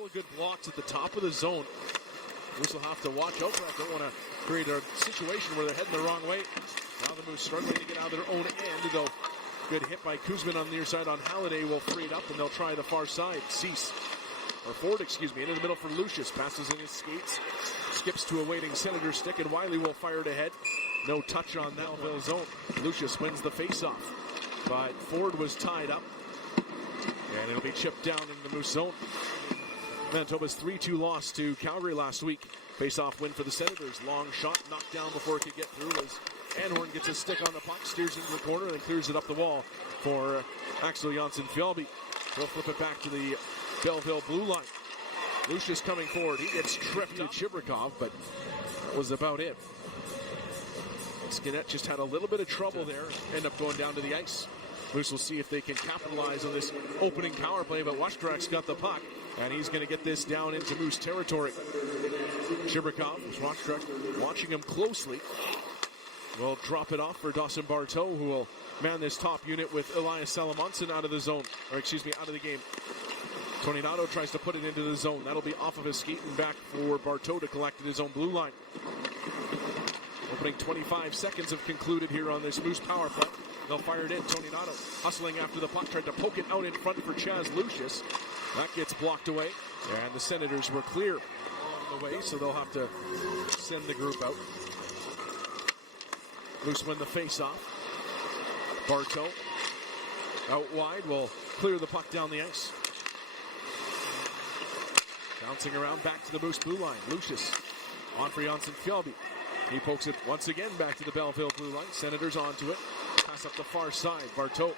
couple of good blocks at the top of the zone. Moose will have to watch out for that. Don't want to create a situation where they're heading the wrong way. Now the Moose struggling to get out of their own end, though. Good hit by Kuzmin on the near side on Halliday will free it up, and they'll try the far side. Ford, into the middle for Lucius. Passes in his skates. Skips to a waiting Senator stick, and Wiley will fire it ahead. No touch on that Belleville zone. Lucius wins the faceoff, but Ford was tied up, and it'll be chipped down in the Moose zone. Manitoba's 3-2 loss to Calgary last week. Face-off win for the Senators. Long shot, knocked down before it could get through as Anhorn gets a stick on the puck, steers into the corner, and clears it up the wall for Axel Jonsson-Fjällby. He'll flip it back to the Belleville blue line. Lucius coming forward. He gets tripped to Chibrikov, but that was about it. Skinnett just had a little bit of trouble there. End up going down to the ice. Moose will see if they can capitalize on this opening power play, but Washkrak's got the puck, and he's going to get this down into Moose territory. Chibrikov, Washkrak watching him closely, will drop it off for Dawson Barteau, who will man this top unit with Elias Salamonson out of the zone, out of the game. Tony Nato tries to put it into the zone. That'll be off of his skate and back for Barteau to collect at his own blue line. Opening 25 seconds have concluded here on this Moose power play. They'll fire it in. Tony Nato hustling after the puck, tried to poke it out in front for Chaz Lucius. That gets blocked away, and the Senators were clear along the way, so they'll have to send the group out. Moose win the face-off. Barteau out wide will clear the puck down the ice. Bouncing around back to the Moose blue line. Lucius on for Jonsson-Fjällby. He pokes it once again back to the Belleville blue line. Senators onto it. Pass up the far side. Barteau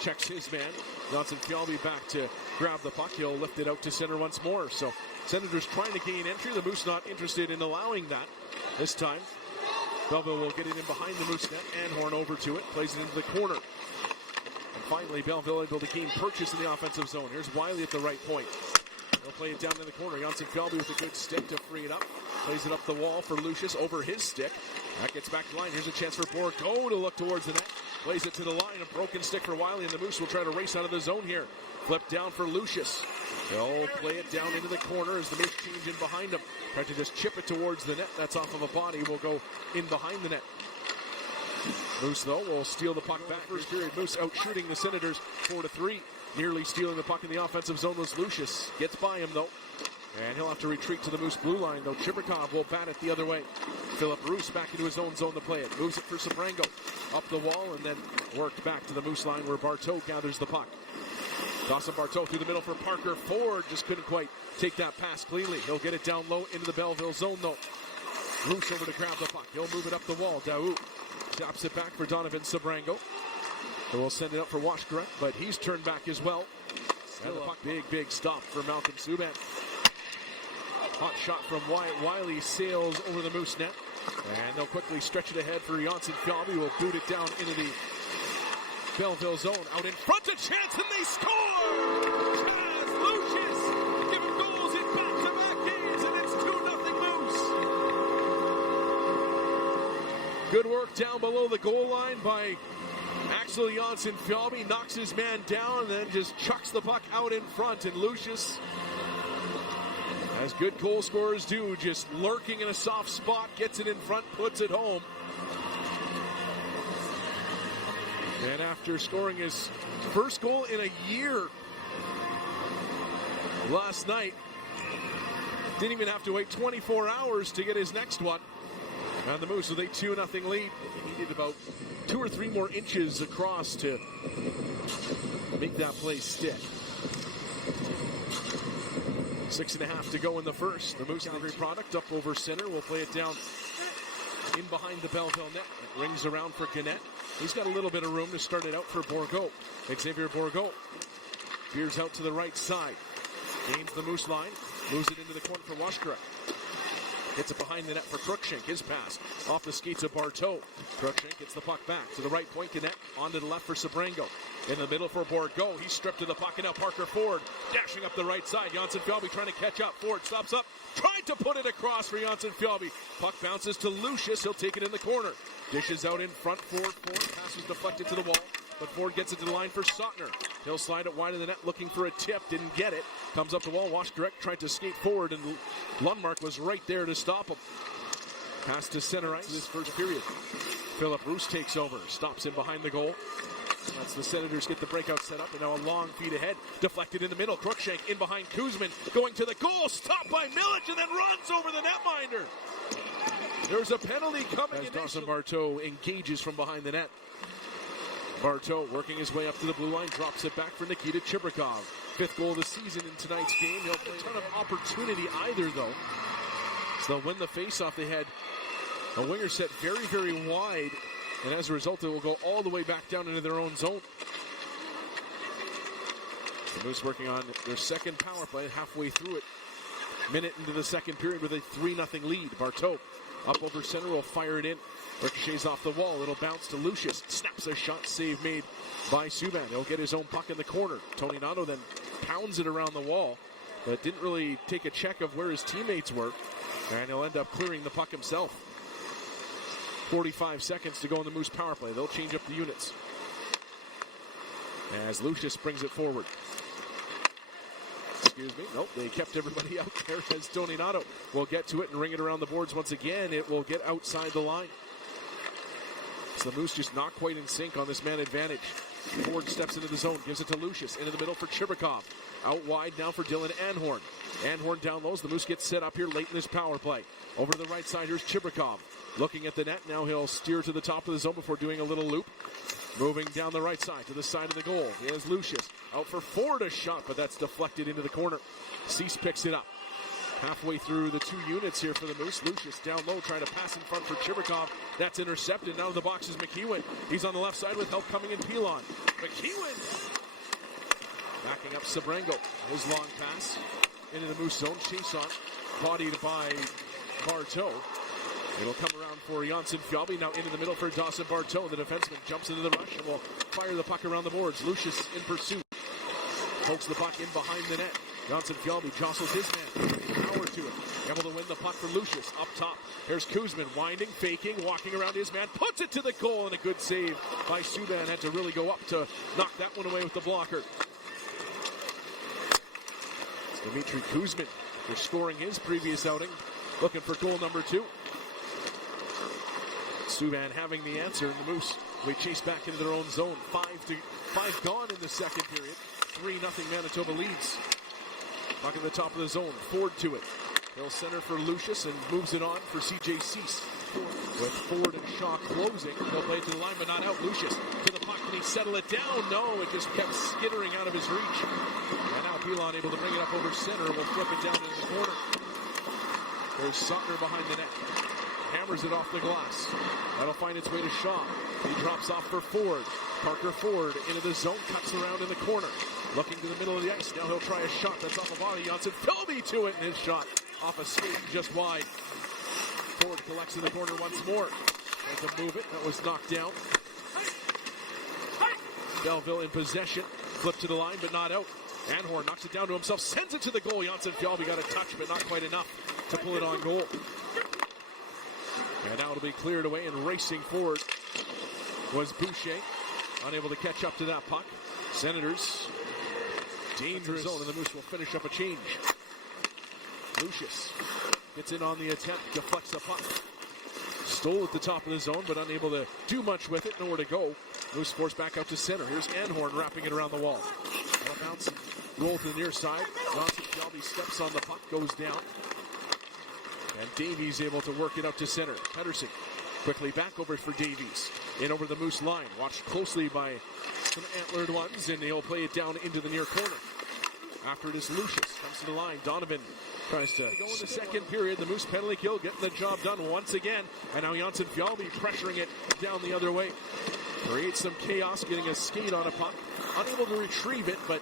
checks his man. Jonsson-Fjällby back to grab the puck. He'll lift it out to center once more. So Senators trying to gain entry. The Moose not interested in allowing that this time. Belleville will get it in behind the Moose net. Anhorn over to it. Plays it into the corner. And finally, Belleville able to gain purchase in the offensive zone. Here's Wiley at the right point. He'll play it down in the corner. Jonsson-Fjällby with a good stick to free it up. Plays it up the wall for Lucius over his stick. That gets back to line. Here's a chance for Bourgault to look towards the net. Plays it to the line. A broken stick for Wiley, and the Moose will try to race out of the zone here. Flip down for Lucius. They'll play it down into the corner as the Moose change in behind him. Try to just chip it towards the net. That's off of a body. Will go in behind the net. Moose, though, will steal the puck back. First period, Moose out shooting the Senators 4-3. Nearly stealing the puck in the offensive zone was Lucius. Gets by him, though. And he'll have to retreat to the Moose blue line, though. Chibrikov will bat it the other way. Philip Roos back into his own zone to play it. Moves it for Sabrango. Up the wall and then worked back to the Moose line where Barteau gathers the puck. Dawson Barteau through the middle for Parker. Ford just couldn't quite take that pass cleanly. He'll get it down low into the Belleville zone, though. Roos over to grab the puck. He'll move it up the wall. Daoud taps it back for Donovan Sabrango. So we'll send it up for Washkrak, but he's turned back as well. And the puck, big stop for Malcolm Subban. Hot shot from Wyatt. Wiley sails over the Moose net. And they'll quickly stretch it ahead for Jonsson-Fjällby, who will boot it down into the Belleville zone. Out in front, a chance, and they score! Chaz Lucius giving goals in back-to-back games, and it's 2-0 Moose. Good work down below the goal line by Axel Jonsson-Fjällby. Knocks his man down and then just chucks the puck out in front, and Lucius, as good goal scorers do, just lurking in a soft spot, gets it in front, puts it home. And after scoring his first goal in a year last night, didn't even have to wait 24 hours to get his next one. And the Moose with a 2-0 lead. He needed about 2 or 3 more inches across to make that play stick. 6.5 to go in the first. The Moose Calgary product up over center. We'll play it down in behind the Belleville net. It rings around for Gannett. He's got a little bit of room to start it out for Bourgault. Xavier Bourgault veers out to the right side. Gains the Moose line. Moves it into the corner for Washkrak. Gets it behind the net for Cruikshank. His pass off the skates of Barteau. Cruikshank gets the puck back to the right point. Gannett onto the left for Sabrango. In the middle for Bourgault. He's stripped to the puck, and now Parker Ford dashing up the right side. Jonsson-Fjällby trying to catch up. Ford stops up. Tried to put it across for Jonsson-Fjällby. Puck bounces to Lucius. He'll take it in the corner. Dishes out in front. Ford. Pass was deflected to the wall. but Ford gets it to the line for Sotner. He'll slide it wide of the net looking for a tip, didn't get it. Comes up the wall, Washkarek tried to skate forward, and Lundmark was right there to stop him. Pass to center ice this first period. Philip Roos takes over, stops him behind the goal. That's the Senators get the breakout set up, and now a long feed ahead. Deflected in the middle, Crookshank in behind Kuzman, going to the goal, stopped by Milic, and then runs over the netminder. There's a penalty coming as Dawson Barteau engages from behind the net. Barteau working his way up to the blue line, drops it back for Nikita Chibrikov. 5th goal of the season in tonight's game. He'll play a ton of opportunity either, though. So they'll win the faceoff. They had a winger set very, very wide, and as a result, it will go all the way back down into their own zone. The Moose working on their second power play, halfway through it. Minute into the second period with a 3-0 lead. Barteau up over center, will fire it in. Ricochets off the wall. It'll bounce to Lucius. Snaps a shot. Save made by Subban. He'll get his own puck in the corner. Tony Nato then pounds it around the wall, but didn't really take a check of where his teammates were. And he'll end up clearing the puck himself. 45 seconds to go in the Moose power play. They'll change up the units as Lucius brings it forward. Excuse me. Nope, they kept everybody out there as Tony Nato will get to it and ring it around the boards once again. It will get outside the line. So the Moose just not quite in sync on this man advantage. Ford steps into the zone, gives it to Lucius, into the middle for Chibrikov. Out wide now for Dylan Anhorn. Anhorn down low. The Moose gets set up here late in this power play. Over to the right side, here's Chibrikov. Looking at the net, now he'll steer to the top of the zone before doing a little loop. Moving down the right side to the side of the goal. Here's Lucius. Out for Ford, a shot, but that's deflected into the corner. Cease picks it up. Halfway through the two units here for the Moose. Lucius down low, trying to pass in front for Chibrikov. That's intercepted. Now in the box is McEwen. He's on the left side with help coming in Pilon. McEwen backing up Sabrango. His long pass into the Moose zone. Chase on. Bodied by Barteau. It'll come around for Janssen Fjallby. Now into the middle for Dawson Barteau. The defenseman jumps into the rush and will fire the puck around the boards. Lucius in pursuit. Pokes the puck in behind the net. Janssen Fjallby jostles his man. Power to it. Able to win the puck for Lucius. Up top. There's Kuzman winding, faking, walking around his man. Puts it to the goal, and a good save by Subban. Had to really go up to knock that one away with the blocker. It's Dmitry Kuzman. They're scoring his previous outing. Looking for goal number 2. Subban having the answer, and the Moose we chase back into their own zone. 5 gone in the second period. 3-0 Manitoba leads. Puck at the top of the zone. Ford to it. He'll center for Lucius and moves it on for C.J. Cease. With Ford and Shaw closing, they'll play it to the line, but not out. Lucius to the puck. Can he settle it down? No, it just kept skittering out of his reach. And now Pilon able to bring it up over center. Will flip it down into the corner. There's Sotner behind the net. Hammers it off the glass. That'll find its way to Shaw. He drops off for Ford. Parker Ford into the zone, cuts around in the corner. Looking to the middle of the ice. Now he'll try a shot that's off the body. Janssen Fjallby to it, and his shot off a skate just wide. Ford collects in the corner once more. Tries to move it. That was knocked down. Belleville in possession. Flip to the line, but not out. Anhorn knocks it down to himself. Sends it to the goal. Janssen Fjallby got a touch, but not quite enough to pull it on goal. And now it'll be cleared away, and racing forward was Boucher. Unable to catch up to that puck. Senators, dangerous zone, and the Moose will finish up a change. Lucius gets in on the attack, deflects the puck. Stole at the top of the zone, but unable to do much with it. Nowhere to go. Moose forced back out to center. Here's Anhorn wrapping it around the wall. That'll bounce, roll to the near side. Janssen Fjallby steps on the puck, goes down. And Davies able to work it out to center. Pedersen quickly back over for Davies. In over the Moose line. Watched closely by some antlered ones, and he'll play it down into the near corner. After it is Lucius. Comes to the line. Donovan tries to go in the second period. The Moose penalty kill getting the job done once again. And now Janssen Fjallby pressuring it down the other way. Creates some chaos, getting a skate on a puck. Unable to retrieve it, but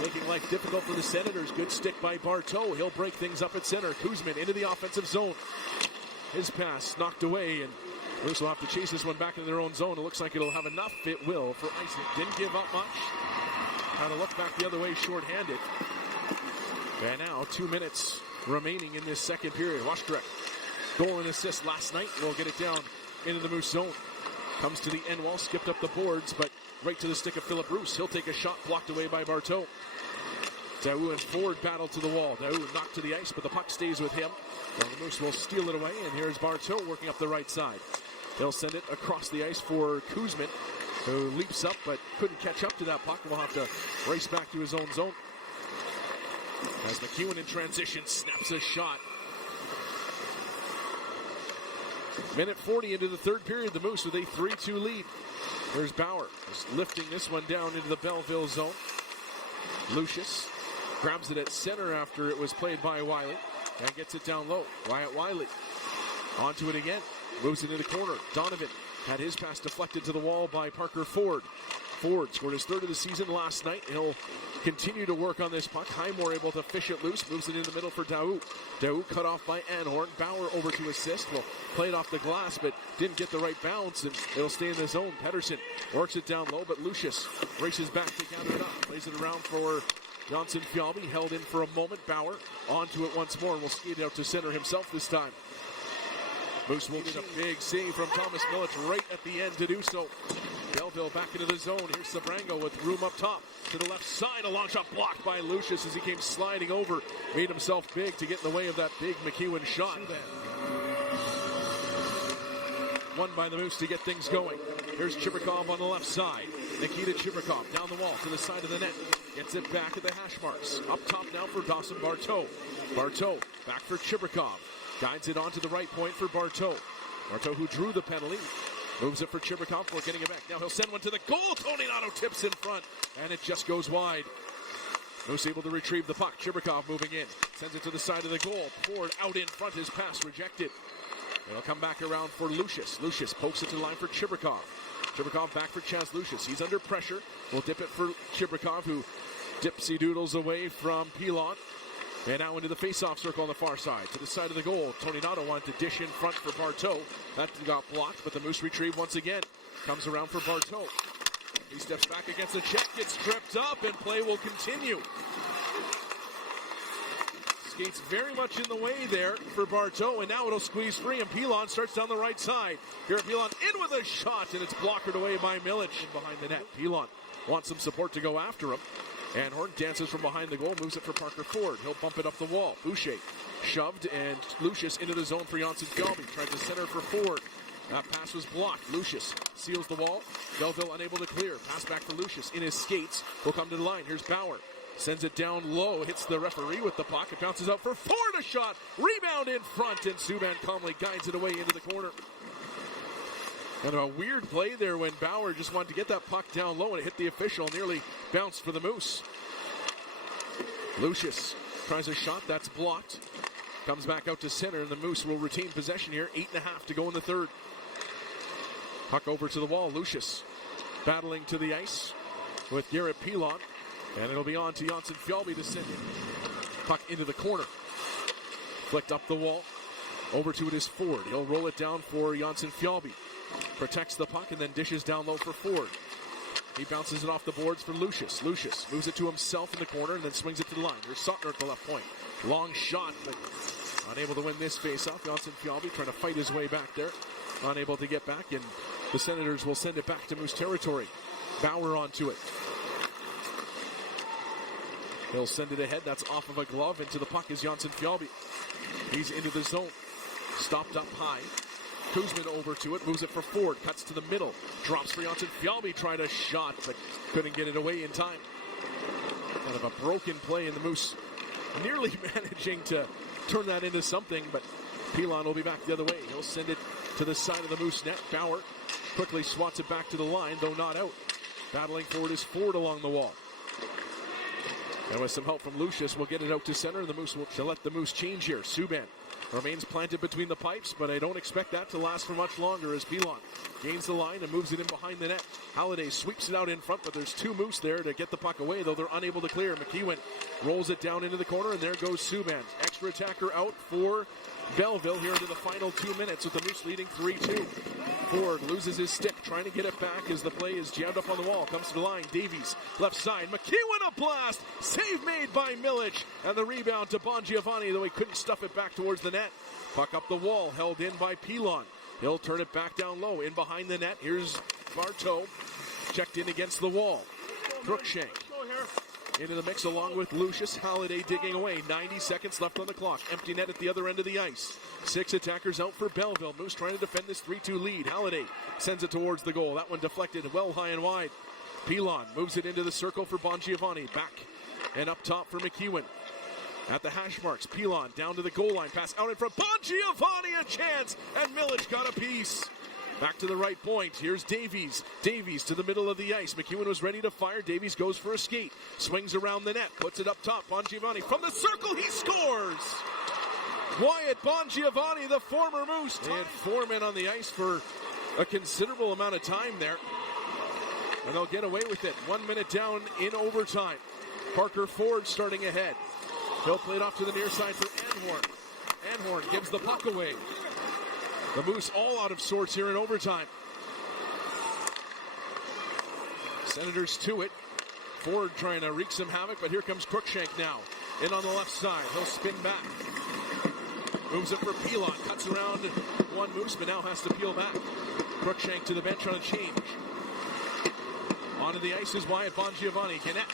making life difficult for the Senators. Good stick by Barteau. He'll break things up at center. Kuzman into the offensive zone. His pass knocked away, and Moose will have to chase this one back into their own zone. It looks like it'll have enough. It will for icing. Didn't give up much. Kind of looked back the other way shorthanded. And now 2 minutes remaining in this second period. Washkarek, goal and assist last night. We'll get it down into the Moose zone. Comes to the end wall, skipped up the boards, but right to the stick of Philip Bruce. He'll take a shot, blocked away by Barteau. Daou and Ford battle to the wall. Daou knocked to the ice, but the puck stays with him. And the Moose will steal it away, and here's Barteau working up the right side. They'll send it across the ice for Kuzmin, who leaps up but couldn't catch up to that puck. Will have to race back to his own zone. As McEwen in transition snaps a shot. Minute 40 into the third period, the Moose with a 3-2 lead. There's Bauer just lifting this one down into the Belleville zone. Lucius grabs it at center after it was played by Wiley and gets it down low. Wyatt Wiley onto it again, moves it into the corner. Donovan had his pass deflected to the wall by Parker Ford. Ford scored his third of the season last night. He'll continue to work on this puck. Highmore able to fish it loose, moves it in the middle for Daou. Daou cut off by Anhorn. Bauer over to assist. Will play it off the glass, but didn't get the right bounce, and it'll stay in the zone. Pettersson works it down low, but Lucius races back to gather it up. Plays it around for Johnson Fjallby. Held in for a moment. Bauer onto it once more, and will skate out to center himself this time. Moose will need a big save from Thomas Milic right at the end to do so. Belleville back into the zone. Here's Sabrango with room up top. To the left side, a long shot blocked by Lucius as he came sliding over. Made himself big to get in the way of that big McEwen shot. Won by the Moose to get things going. Here's Chibrikov on the left side. Nikita Chibrikov down the wall to the side of the net. Gets it back at the hash marks. Up top now for Dawson Barteau. Barteau back for Chibrikov. Guides it onto the right point for Barteau. Barteau, who drew the penalty, moves it for Chibrikov for getting it back. Now he'll send one to the goal. Tony Nato tips in front, and it just goes wide. Moose able to retrieve the puck. Chibrikov moving in. Sends it to the side of the goal. Ford out in front. His pass rejected. It'll come back around for Lucius. Lucius pokes it to the line for Chibrikov. Chibrikov back for Chaz Lucius. He's under pressure. We'll dip it for Chibrikov, who dipsy doodles away from Pilon. And now into the face-off circle on the far side. To the side of the goal. Tony Nato wanted to dish in front for Barteau. That got blocked, but the Moose retrieve once again. Comes around for Barteau. He steps back against the check, gets tripped up, and play will continue. Skates very much in the way there for Barteau, and now it'll squeeze free, and Pilon starts down the right side. Here Pilon in with a shot, and it's blocked away by Milic behind the net. Pilon wants some support to go after him. Anhorn dances from behind the goal, moves it for Parker Ford. He'll bump it up the wall. Boucher shoved, and Lucius into the zone for Janssen Fjallby. Tried to center for Ford. That pass was blocked. Lucius seals the wall. Belleville unable to clear. Pass back for Lucius. In his skates, will come to the line. Here's Bauer. Sends it down low. Hits the referee with the puck. It bounces out for Ford. A shot. Rebound in front, and Subban calmly guides it away into the corner. And a weird play there when Bauer just wanted to get that puck down low, and it hit the official. Nearly bounced for the Moose. Lucius tries a shot. That's blocked. Comes back out to center, and the Moose will retain possession here. 8.5 to go in the third. Puck over to the wall. Lucius battling to the ice with Garrett Pilon. And it'll be on to Janssen Fjallby to send it. Puck into the corner. Flicked up the wall. Over to it is Ford. He'll roll it down for Janssen Fjallby. Protects the puck and then dishes down low for Ford. He bounces it off the boards for Lucius. Lucius moves it to himself in the corner and then swings it to the line. There's Suttner at the left point. Long shot, but unable to win this face-off. Janssen Fjallby trying to fight his way back there. Unable to get back, and the Senators will send it back to Moose territory. Bauer onto it. He'll send it ahead. That's off of a glove. Into the puck is Janssen Fjallby. He's into the zone. Stopped up high. Kuzmin over to it, moves it for Ford, cuts to the middle, drops for Janssen Fjallby, tried a shot, but couldn't get it away in time. Kind of a broken play, and the Moose nearly managing to turn that into something, but Pilon will be back the other way. He'll send it to the side of the Moose net. Bauer quickly swats it back to the line, though not out. Battling forward is Ford along the wall. And with some help from Lucius, we'll get it out to center, and the Moose will let the Moose change here. Subban remains planted between the pipes, but I don't expect that to last for much longer as Pilon gains the line and moves it in behind the net. Halliday sweeps it out in front, but there's two Moose there to get the puck away, though they're unable to clear. McEwen rolls it down into the corner, and there goes Subban. Extra attacker out for Belleville here into the final 2 minutes with the Moose leading 3-2. Ford loses his stick, trying to get it back as the play is jammed up on the wall. Comes to the line, Davies, left side. McEwen, a blast! Save made by Milic, and the rebound to Bongiovanni, though he couldn't stuff it back towards the net. Puck up the wall, held in by Pilon. He'll turn it back down low. In behind the net. Here's Bartow. Checked in against the wall. Crookshank into the mix along with Lucius. Halliday digging away. 90 seconds left on the clock. Empty net at the other end of the ice. 6 attackers out for Belleville. Moose trying to defend this 3-2 lead. Halliday sends it towards the goal. That one deflected well high and wide. Pilon moves it into the circle for Bongiovanni. Back and up top for McEwen. At the hash marks, Pilon down to the goal line. Pass out in front. Bongiovanni a chance. And Milic got a piece. Back to the right point. Here's Davies. Davies to the middle of the ice. McEwen was ready to fire. Davies goes for a skate. Swings around the net. Puts it up top. Bongiovanni from the circle. He scores. Wyatt Bongiovanni, the former Moose. And 4 men on the ice for a considerable amount of time there. And they'll get away with it. 1 minute down in overtime. Parker Ford starting ahead. He'll play it off to the near side for Anhorn. Anhorn gives the puck away. The Moose all out of sorts here in overtime. Senators to it. Ford trying to wreak some havoc, but here comes Crookshank now. In on the left side. He'll spin back. Moves it for Pilon. Cuts around one Moose, but now has to peel back. Crookshank to the bench on a change. Onto the ice is Wyatt Bongiovanni. Gannett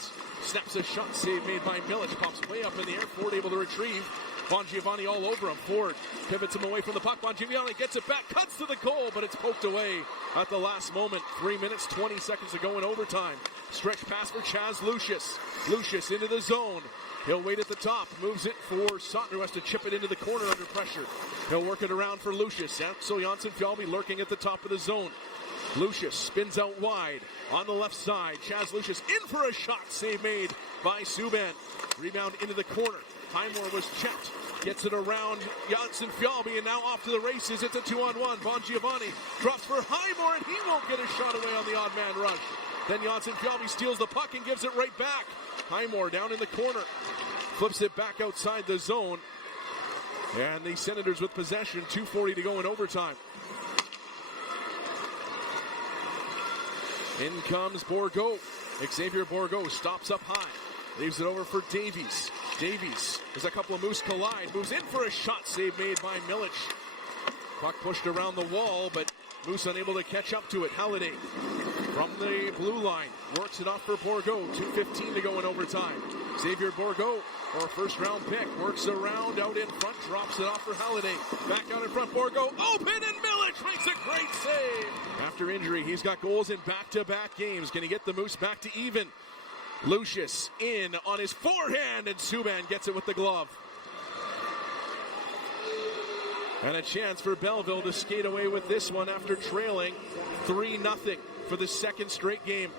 snaps a shot. Save made by Milic. Pops way up in the air. Ford able to retrieve. Bongiovanni all over him. Ford pivots him away from the puck. Bongiovanni gets it back, cuts to the goal, but it's poked away at the last moment. 3 minutes, 20 seconds to go in overtime. Stretch pass for Chaz Lucius. Lucius into the zone. He'll wait at the top. Moves it for Sutton, who has to chip it into the corner under pressure. He'll work it around for Lucius. Axel Jonsson-Fjällby lurking at the top of the zone. Lucius spins out wide on the left side. Chaz Lucius in for a shot. Save made by Subban. Rebound into the corner. Highmore was checked. Gets it around Jonsson-Fjällby, and now off to the races. It's a 2-on-1. Bongiovanni drops for Highmore, and he won't get a shot away on the odd man rush. Then Jonsson-Fjällby steals the puck and gives it right back. Highmore down in the corner. Flips it back outside the zone. And the Senators with possession. 2:40 to go in overtime. In comes Bourgault. Xavier Bourgault stops up high. Leaves it over for Davies. Davies, as a couple of Moose collide, moves in for a shot. Save made by Milic. Puck pushed around the wall, but Moose unable to catch up to it. Halliday from the blue line works it off for Bourgault. 2:15 to go in overtime. Xavier Bourgault, our first round pick, works around out in front, drops it off for Halliday. Back out in front, Bourgault open, and Milic makes a great save. After injury, he's got goals in back-to-back games. Can he get the Moose back to even? Lucius in on his forehand, and Subban gets it with the glove. And a chance for Belleville to skate away with this one after trailing 3-0 for the second straight game.